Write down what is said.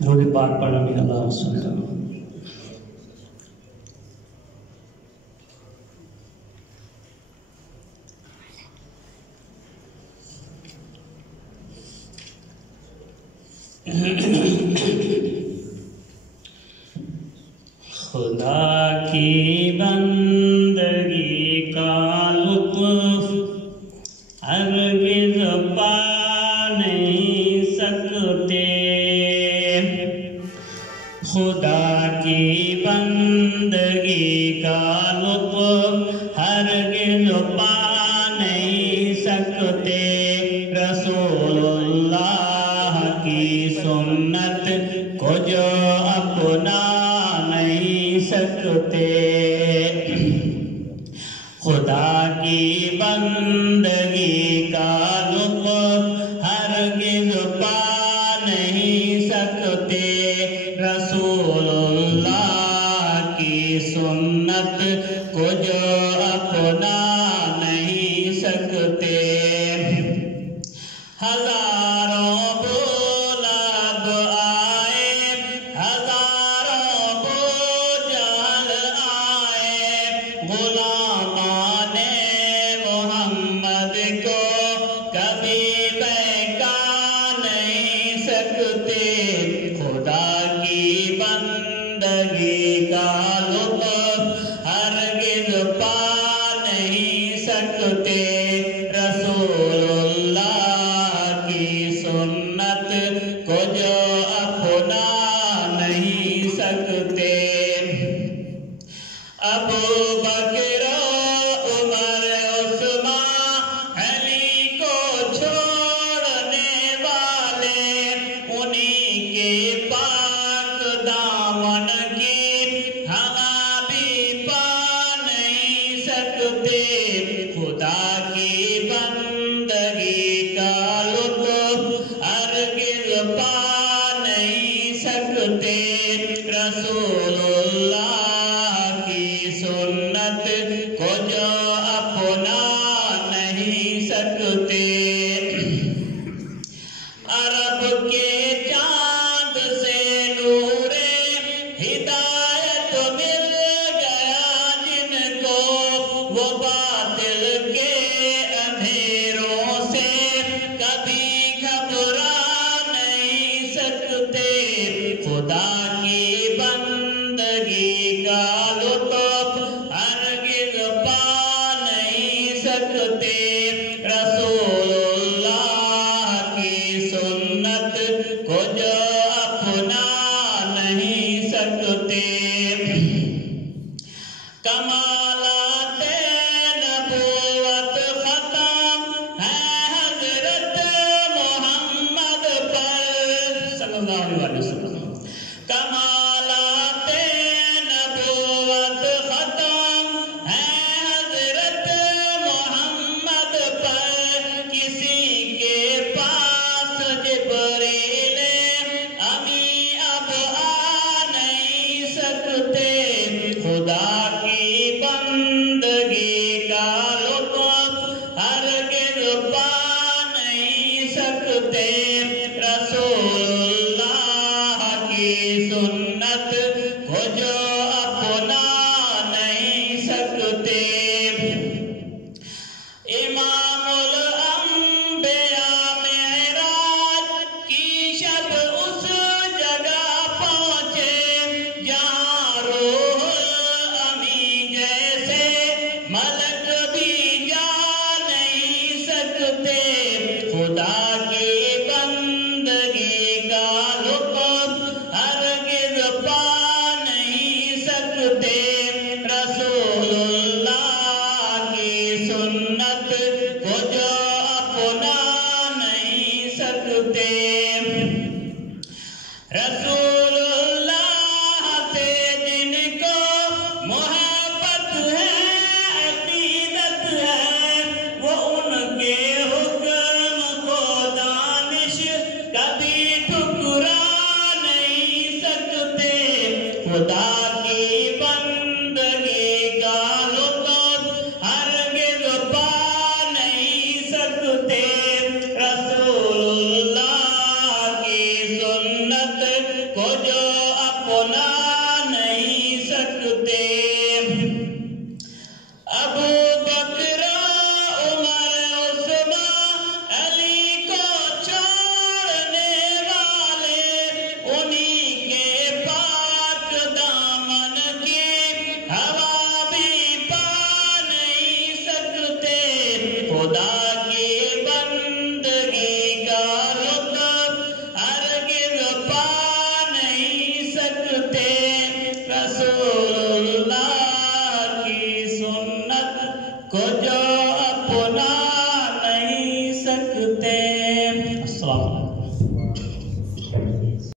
درود پاک پڑھنا بھی اللہ سنتا ہوں. خدا کی بندگی کا لطف ہرگز پا نہیں سکتے. خدا کی بندگی کا لطف ہرگز پا نہیں سکتے. رسول اللہ کی سنت کو جو اپنا نہیں سکتے. خدا کی بندگی کا لطف ہرگز پا نہیں سکتے. رسول اللہ کی سنت کو جو اپنا نہیں سکتے. ہزاروں بلند آئے ہزاروں بجھل آئے غلامان محمد کو کبھی بہکا نہیں سکتے. خدا کی بندگی کا لطف ہرگز پا نہیں سکتے. رسول اللہ کی سنت کو جو اپنا نہیں سکتے. ابو بکر عمر عثمان علی کو چھوڑنے والے انہی کے پاک دامن کی ہوا بھی پا نہیں سکتے. خدا کی بندگی کا لطف ہرگز پا نہیں سکتے. رسول اللہ کی سنت کو جو اپنا نہیں سکتے. عرب کے چاند سے نور ہدایت مل گیا جن کو وہ باطل کے اندھیروں سے کبھی گھبرا نہیں سکتے. خدا کی بندگی کا لطف ہرگز پا نہیں سکتے. رسول اللہ کی سنت کو جو اپنا نہیں سکتے. کمالات نبوت ختم ہے حضرت محمد پر صلی اللہ علیہ وسلم. کمالات نبوت ختم ہے حضرت محمد پر. کسی کے پاس جبریل امی اب آ نہیں سکتے. خدا کی بندگی کا لطف ہرگز پا نہیں سکتے. رسول اللہ کی سنت کو جو اپنا نہیں سکتے. امام الانبیاء معراج کی شب اس جگہ پہنچے جہاں روح امی جیسے ملک بھی جا نہیں سکتے. خدا کی بندگی کا لطف ہرگز پا نہیں سکتے. رسول اللہ کی سنت کو جو اپنا نہیں سکتے. رسول اللہ سے جن کو محبت ہے عقیدت ہے وہ ان کے حکم کو دانش کبھی ٹھکرا نہیں سکتے. خدا کی بندگی کا لطف ہرگز پا نہیں سکتے. رسول اللہ رسول